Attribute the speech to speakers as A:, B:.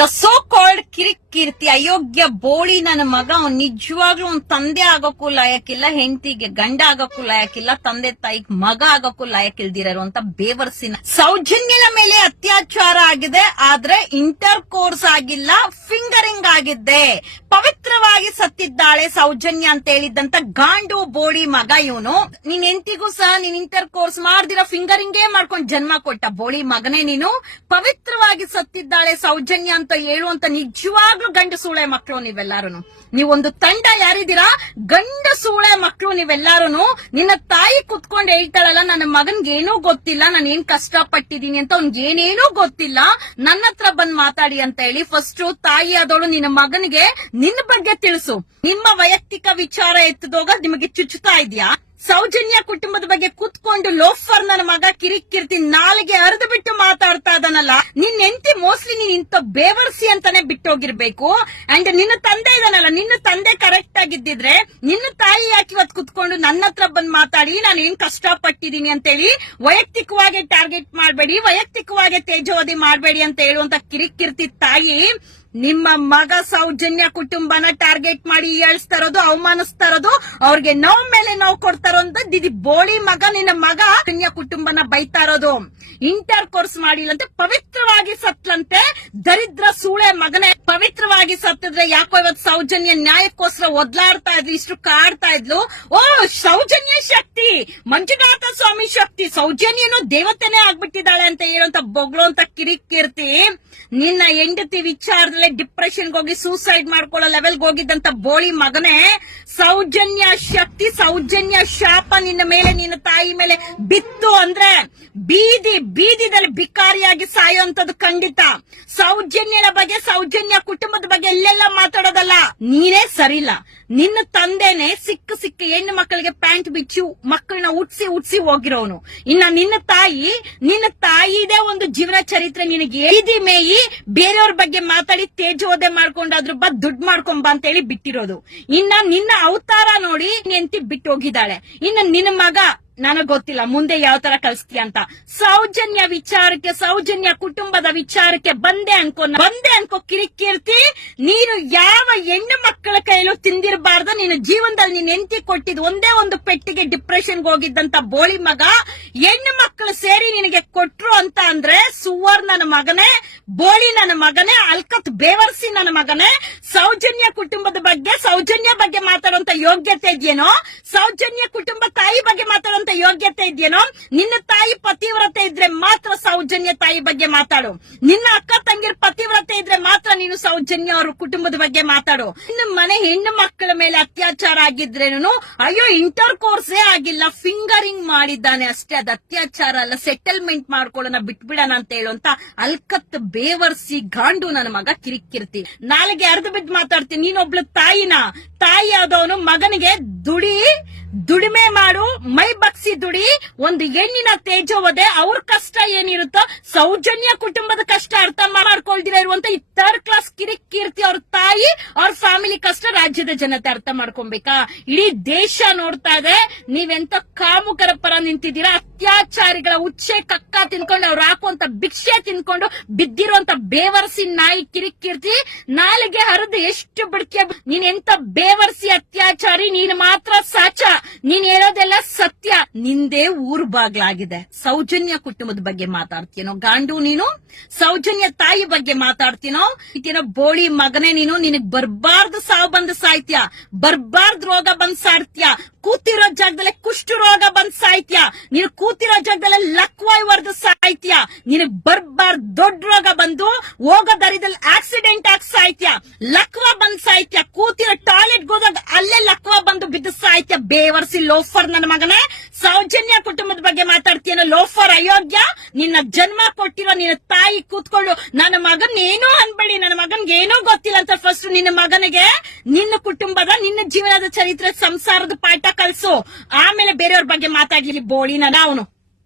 A: The so called Kirik Keerthi, ಅಯೋಗ್ಯ ಬೋಳಿ ನನ್ನ ಮಗ, ಅವ್ನ್ ನಿಜವಾಗ್ಲೂ ಅವ್ನ್ ತಂದೆ ಆಗೋಕ್ಕೂ ಲಾಯಕ್ಕಿಲ್ಲ, ಹೆಂಡತಿಗೆ ಗಂಡ ಆಗೋಕ್ಕೂ ಲಾಯಕ್ಕಿಲ್ಲ, ತಂದೆ ತಾಯಿಗೆ ಮಗ ಆಗೋಕ್ಕೂ ಲಾಯಕ್ಕಿಲ್ದಿರೋಂತ ಬೇವರ್ಸಿನ. ಸೌಜನ್ಯನ ಮೇಲೆ ಅತ್ಯಾಚಾರ ಆಗಿದೆ, ಆದ್ರೆ ಇಂಟರ್ ಕೋರ್ಸ್ ಆಗಿಲ್ಲ ಫಿಂಗರಿಂಗ್ ಆಗಿದ್ದೆ. ಪವಿತ್ರವಾಗಿ ಸತ್ತಿದ್ದಾಳೆ ಸೌಜನ್ಯ ಅಂತ ಹೇಳಿದ್ದಂತ ಗಾಂಡು ಬೋಡಿ ಮಗ ಇವನು. ನಿನ್ ಎಂತಿಗೂ ಸಹ ನೀನ್ ಇಂಟರ್ ಕೋರ್ಸ್ ಮಾಡ್ದಿರೋ ಫಿಂಗರಿಂಗೇ ಮಾಡ್ಕೊಂಡ್ ಜನ್ಮ ಕೊಟ್ಟ ಬೋಳಿ ಮಗನೇ ನೀನು. ಪವಿತ್ರವಾಗಿ ಸತ್ತಿದ್ದಾಳೆ ಸೌಜನ್ಯ ಅಂತ ಹೇಳುವಂತ ನಿಜವಾಗ್ಲೂ ಗಂಡ ಸೂಳೆ ಮಕ್ಕಳು ನೀವೆಲ್ಲಾರು ನೀವೊಂದು ತಂಡ ಯಾರಿದ್ದೀರಾ? ಗಂಡ ಸೂಳೆ ಮಕ್ಕಳು ನೀವೆಲ್ಲಾರು ನಿನ್ನ ತಾಯಿ ಕುತ್ಕೊಂಡು ಹೇಳ್ತಾಳಲ್ಲ, ನನ್ನ ಮಗನ್ಗೆ ಏನೂ ಗೊತ್ತಿಲ್ಲ, ನಾನು ಏನ್ ಕಷ್ಟ ಪಟ್ಟಿದೀನಿ ಅಂತ ಅವ್ನ್ಗೆ ಏನೇನೂ ಗೊತ್ತಿಲ್ಲ. ನನ್ನ ಹತ್ರ ಬಂದ್ ಮಾತಾಡಿ ಅಂತ ಹೇಳಿ ಫಸ್ಟ್ ತಾಯಿ ಆದವಳು ನಿನ್ನ ಮಗನಿಗೆ ನಿನ್ನ ಬಗ್ಗೆ ತಿಳಿಸು. ನಿಮ್ಮ ವೈಯಕ್ತಿಕ ವಿಚಾರ ಎತ್ತದೋಗ ನಿಮಗೆ ಚುಚ್ಚುತ್ತಾ ಇದೆಯಾ? ಸೌಜನ್ಯ ಕುಟುಂಬದ ಬಗ್ಗೆ ಕೂತ್ಕೊಂಡು ಲೋಫರ್ ನನ್ನ ಮಗ ಕಿರಿಕಿರ್ತಿ ನಾಲಿಗೆ ಅರ್ದು ಬಿಟ್ಟು ಮಾತಾಡ್ತಾ ಇದನಲ್ಲ ನಿನ್ ಎಂಟಿ ಮೋಸ್ಟ್ಲಿ ನೀನ್ ಇಂತ ಬೇವರ್ಸಿ ಅಂತಾನೆ ಬಿಟ್ಟೋಗಿರ್ಬೇಕು. ಅಂಡ್ ನಿನ್ನ ತಂದೆ ಇದಾನಲ್ಲ, ನಿನ್ನ ತಂದೆ ಕರೆಕ್ಟ್ ಆಗಿದ್ದಿದ್ರೆ ನಿನ್ನ ತಾಯಿ ಯಾಕೆ ಇವತ್ತು ಕುತ್ಕೊಂಡು ನನ್ನ ಹತ್ರ ಬಂದ್ ಮಾತಾಡಿ, ನಾನು ಏನ್ ಕಷ್ಟ ಪಟ್ಟಿದೀನಿ ಅಂತೇಳಿ ವೈಯಕ್ತಿಕವಾಗಿ ಟಾರ್ಗೆಟ್ ಮಾಡಬೇಡಿ, ವೈಯಕ್ತಿಕವಾಗಿ ತೇಜೋವಧಿ ಮಾಡಬೇಡಿ ಅಂತ ಹೇಳುವಂತ ಕಿರಿಕಿರ್ತಿ ತಾಯಿ ನಿಮ್ಮ ಮಗ ಸೌಜನ್ಯ ಕುಟುಂಬನ ಟಾರ್ಗೆಟ್ ಮಾಡಿ ಏಳ್ಸ್ತಾ ಇರೋದು ಅವಮಾನಿಸ್ತಾ ಇರೋದು ಅವ್ರಿಗೆ ನೋವು ಮೇಲೆ ನೋವು ಕೊಡ್ತಾ ಅಂತ ದಿದಿ ಬೋಳಿ ಮಗ, ನಿನ್ನ ಮಗ ಸೌಜನ್ಯ ಕುಟುಂಬನ ಬೈತಾ ಇರೋದು ಇಂಟರ್ ಕೋರ್ಸ್ ಮಾಡಿಲ್ಲಂತೆ, ಪವಿತ್ರವಾಗಿ ಸತ್ಲಂತೆ ದರಿದ್ರ ಸೂಳೆ ಮಗನೇ ಪವಿತ್ರವಾಗಿ ಸತ್ತಿದ್ರೆ ಯಾಕೋ ಇವತ್ತು ಸೌಜನ್ಯ ನ್ಯಾಯಕ್ಕೋಸ್ಕರ ಒದ್ಲಾಡ್ತಾ ಇದ್ರು ಇಷ್ಟು ಕಾಡ್ತಾ ಇದ್ಲು. ಓ, ಸೌಜನ್ಯ ಶಕ್ತಿ, ಮಂಜುನಾಥ ಸ್ವಾಮಿ ಶಕ್ತಿ, ಸೌಜನ್ಯನು ದೇವತೆನೆ ಆಗ್ಬಿಟ್ಟಿದ್ದಾಳೆ ಅಂತ ಹೇಳುವಂತ ಬೊಗ್ಳು ಅಂತ ಕಿರಿಕಿರ್ತಿ, ನಿನ್ನ ಹೆಂಡತಿ ವಿಚಾರದಲ್ಲಿ ಡಿಪ್ರೆಷನ್ಗೆ ಹೋಗಿ ಸೂಸೈಡ್ ಮಾಡ್ಕೊಳ್ಳೋ ಲೆವೆಲ್ಗೆ ಹೋಗಿದ್ದಂತ ಬೋಳಿ ಮಗನೇ ಸೌಜನ್ಯ ಶಕ್ತಿ, ಸೌಜನ್ಯ ಶಾಪ ನಿನ್ನ ಮೇಲೆ, ನಿನ್ನ ತಾಯಿ ಮೇಲೆ ಬಿತ್ತು ಅಂದ್ರೆ ಬೀದಿ, ಬೀದಿದಲ್ಲಿ ಬಿಕಾರಿಯಾಗಿ ಸಾಯುವಂತದ್ದು ಖಂಡಿತ. ಸೌಜನ್ಯದ ಬಗ್ಗೆ, ಸೌಜನ್ಯ ಕುಟುಂಬದ ಬಗ್ಗೆ ಎಲ್ಲೆಲ್ಲ ಮಾತಾಡೋದಲ್ಲ? ನೀನೇ ಸರಿಲ್ಲ ನಿನ್ನ ತಂದೆನೆ ಸಿಕ್ಕ ಸಿಕ್ಕ ಹೆಣ್ಣು ಮಕ್ಕಳಿಗೆ ಪ್ಯಾಂಟ್ ಬಿಚ್ಚು ಮಕ್ಕಳನ್ನ ಉಟ್ಸಿ ಉಟ್ಸಿ ಹೋಗಿರೋನು. ಇನ್ನ ನಿನ್ನ ತಾಯಿ, ನಿನ್ನ ತಾಯಿದೇ ಒಂದು ಜೀವನ ಚರಿತ್ರೆ ನಿನಗೆ. ಮೇಯಿ, ಬೇರೆಯವ್ರ ಬಗ್ಗೆ ಮಾತಾಡಿ ತೇಜೋದೆ ಮಾಡ್ಕೊಂಡು ಅದ್ರ ಬದ್ ದುಡ್ಡು ಮಾಡ್ಕೊಂಬ ಅಂತ ಹೇಳಿ ಬಿಟ್ಟಿರೋದು. ಇನ್ನ ನಿನ್ನ ಅವತಾರ ನೋಡಿ ಎಂತಿ ಬಿಟ್ಟು ಹೋಗಿದ್ದಾಳೆ ಇನ್ನ ನಿನ್ನ ಮಗ ನನಗ್ ಗೊತ್ತಿಲ್ಲ, ಮುಂದೆ ಯಾವ ತರ ಕಲ್ಸ್ತಿ ಅಂತ. ಸೌಜನ್ಯ ವಿಚಾರಕ್ಕೆ, ಸೌಜನ್ಯ ಕುಟುಂಬದ ವಿಚಾರಕ್ಕೆ ಬಂದೆ ಅನ್ಕೋ ಬಂದೆ ಅನ್ಕೋ, ಕಿರಿಕಿರ್ತಿ, ನೀನು ಯಾವ ಹೆಣ್ಣು ಮಕ್ಕಳ ಕೈಲೂ ತಿಂದಿರಬಾರ್ದು, ನೀನು ಜೀವನದಲ್ಲಿ ನೀನ್ ಎಂತಿ ಕೊಟ್ಟಿದ್ ಒಂದೇ ಒಂದು ಪೆಟ್ಟಿಗೆ ಡಿಪ್ರೆಷನ್ಗೆ ಹೋಗಿದ್ದಂತ ಬೋಳಿ ಮಗ, ಹೆಣ್ಣು ಮಕ್ಕಳು ಸೇರಿ ನಿನಗೆ ಕೊಟ್ರು ಅಂತ ಅಂದ್ರೆ ಸುವರ್ ನನ್ನ ಮಗನೇ, ಬೋಳಿ ನನ್ನ ಮಗನೇ, ಅಲ್ಕತ್ ಬೇವರ್ಸಿ ನನ್ನ ಮಗನೇ ಸೌಜನ್ಯ ಕುಟುಂಬದ ಬಗ್ಗೆ, ಸೌಜನ್ಯ ಬಗ್ಗೆ ಮಾತಾಡುವಂತ ಯೋಗ್ಯತೆ ಇದೆಯೇನೋ? ಸೌಜನ್ಯ ಕುಟುಂಬ ತಾಯಿ ಬಗ್ಗೆ ಮಾತಾಡುವಂತ ಯೋಗ್ಯತೆ ಇದೆಯೇನೋ? ನಿನ್ನ ತಾಯಿ ಪತಿವ್ರತೆ ಇದ್ರೆ ಮಾತ್ರ ಸೌಜನ್ಯ ತಾಯಿ ಬಗ್ಗೆ ಮಾತಾಡು. ನಿನ್ನ ಅಕ್ಕ ತಂಗಿರ ಪತಿವ್ರತೆ ಇದ್ರೆ ಮಾತ್ರ ನೀನು ಸೌಜನ್ಯ ಅವ್ರ ಕುಟುಂಬದ ಬಗ್ಗೆ ಮಾತಾಡು. ನಿನ್ನ ಮನೆ ಹೆಣ್ಣು ಮಕ್ಕಳ ಮೇಲೆ ಅತ್ಯಾಚಾರ ಆಗಿದ್ರೇನು ಅಯ್ಯೋ, ಇಂಟರ್ ಕೋರ್ಸೇ ಆಗಿಲ್ಲ. ಫಿಂಗರಿಂಗ್ ಮಾಡಿದ್ದಾನೆ ಅಷ್ಟೇ. ಅದು ಅತ್ಯಾಚಾರ ಅಲ್ಲ. ಸೆಟಲ್ಮೆಂಟ್ ಮಾಡ್ಕೊಳ್ಳೋಣ, ಬಿಟ್ಬಿಡೋಣ ಅಂತ ಹೇಳುವಂತ ಅಲ್ಕತ್ ಬೇವರ್ಸಿ ಗಾಂಡು ನನ್ನ ಮಗ ಕಿರಿಕಿರ್ತಿ. ನಾಳೆಗೆ ಅರ್ಧ ಮಾತಾಡ್ತೀನಿ. ನೀನೊಬ್ಳು ತಾಯಿನ? ತಾಯಿ ಆದವನು ಮಗನಿಗೆ ದುಡಿ ದುಡಿಮೆ ಮಾಡು, ಮೈ ಬಗ್ಸಿ ದುಡಿ, ಒಂದು ಹೆಣ್ಣಿನ ತೇಜೋವದೆ ಅವ್ರ ಕಷ್ಟ ಏನಿರುತ್ತೋ, ಸೌಜನ್ಯ ಕುಟುಂಬದ ಕಷ್ಟ ಅರ್ಥ ಮಾಡ್ಕೊಳ್ದಿರ ಇರುವಂತ ಈ ಥರ್ಡ್ ಕ್ಲಾಸ್ ಕಿರಿಕೀರ್ತಿ ಅವ್ರ ತಾಯಿ, ಅವ್ರ ಫ್ಯಾಮಿಲಿ ಕಷ್ಟ ರಾಜ್ಯದ ಜನತೆ ಅರ್ಥ ಮಾಡ್ಕೊಬೇಕಾ ಇಡೀ ದೇಶ ನೋಡ್ತಾ ಇದೆ, ನೀವೆಂತ ಕಾಮುಕರ ಪರ ನಿಂತಿದ್ದೀರಾ? ಅತ್ಯಾಚಾರಿಗಳ ಉಚ್ಚೆ ಕಕ್ಕ ತಿನ್ಕೊಂಡು ಅವ್ರು ಹಾಕುವಂತ ಭಿಕ್ಷೆ ತಿನ್ಕೊಂಡು ಬಿದ್ದಿರುವಂತ ಬೇವರ್ಸಿ ನಾಯಿ ಕಿರಿಕೀರ್ತಿ ನಾಲಿಗೆ ಹರಿದು ಎಷ್ಟು ಬಿಡ್ಕೆ ನೀನ್ ಎಂತ ಬೇವರ್ಸಿ ಅತ್ಯಾಚಾರಿ, ನೀನ್ ಮಾತ್ರ ಸಾಚ. ನೀನ್ ಹೇಳೋದೆಲ್ಲ ಸತ್ಯ. ನಿಂದೇ ಊರ್ ಬಾಗ್ಲಾಗಿದೆ. ಸೌಜನ್ಯ ಕುಟುಂಬದ ಬಗ್ಗೆ ಮಾತಾಡ್ತೀನೋ? ಗಾಂಡು ನೀನು? ಸೌಜನ್ಯ ತಾಯಿ ಬಗ್ಗೆ ಮಾತಾಡ್ತೀನೋ? ಇತ್ತಿನ ಬೋಳಿ ಮಗನೇ ನೀನು? ನಿನಗ್ ಬರ್ಬಾರ್ದು ಸಾವು ಬಂದು ಸಾಯ್ತೀಯ? ಬರ್ಬಾರ್ದು ರೋಗ ಬಂದ್ ಸಾಡ್ತೀಯ? ಕೂತಿರೋ ಜಾಗದಲ್ಲಿ ಕುಷ್ಟು ರೋಗ ನೀನು ಕೂತಿರೋ ಜಾಗದಲ್ಲೇ ಲಕ್ವಾಯ್ ವರ್ದು ಸಾಯ್ತೀಯ? ನಿನಗ್ ಬರ್ಬಾರ್, ದೊಡ್ಡ ರೋಗ ಬಂದು ಹೋಗ ದರಿದಲ್ಲಿ ಆಕ್ಸಿಡೆಂಟ್ ಆಗಿ ಸಾಯ್ತೀಯ? ಲಕ್ವ ಬಂದ್ ಸಾಯ್ತೀಯ? ಕೂತಿರೋ ಟಾಯ್ಲೆಟ್ ಹೋದಾಗ ಅಲ್ಲೇ ಲಕ್ವ ಬಂದು ಬಿದ್ದು ಸಾಯ್ತೀಯ? ಬೇವರ್ಸಿ ಲೋಫರ್ ನನ್ನ ಮಗನೇ. ಲೋಫರ್ ಅಯೋಗ್ಯ, ನಿನ್ನ ಜನ್ಮ ಕೊಟ್ಟಿರೋ ನಿನ್ನ ತಾಯಿ ಕೂತ್ಕೊಂಡು ನನ್ನ ಮಗನ್ ಏನೋ ಅನ್ಬೇಡಿ, ನನ್ನ ಮಗನ್ಗೆ ಏನೋ ಗೊತ್ತಿಲ್ಲ ಅಂತ ಫಸ್ಟ್ ನಿನ್ನ ಮಗನಿಗೆ, ನಿನ್ನ ಕುಟುಂಬದ, ನಿನ್ನ ಜೀವನದ ಚರಿತ್ರೆ, ಸಂಸಾರದ ಪಾಠ ಕಲ್ಸು. ಆಮೇಲೆ ಬೇರೆಯವ್ರ ಬಗ್ಗೆ ಮಾತಾಡ್ಲಿ ಬೋಳಿನ ಅವನು.